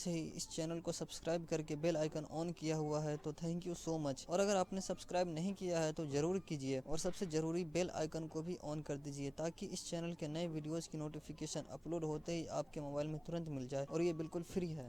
से ही इस चैनल को सब्सक्राइब करके बेल आइकन ऑन किया हुआ है तो थैंक यू सो मच। और अगर आपने सब्सक्राइब नहीं किया है तो जरूर कीजिए और सबसे जरूरी बेल आइकन को भी ऑन कर दीजिए ताकि इस चैनल के नए वीडियोस की नोटिफिकेशन अपलोड होते ही आपके मोबाइल में तुरंत मिल जाए और ये बिल्कुल फ्री है।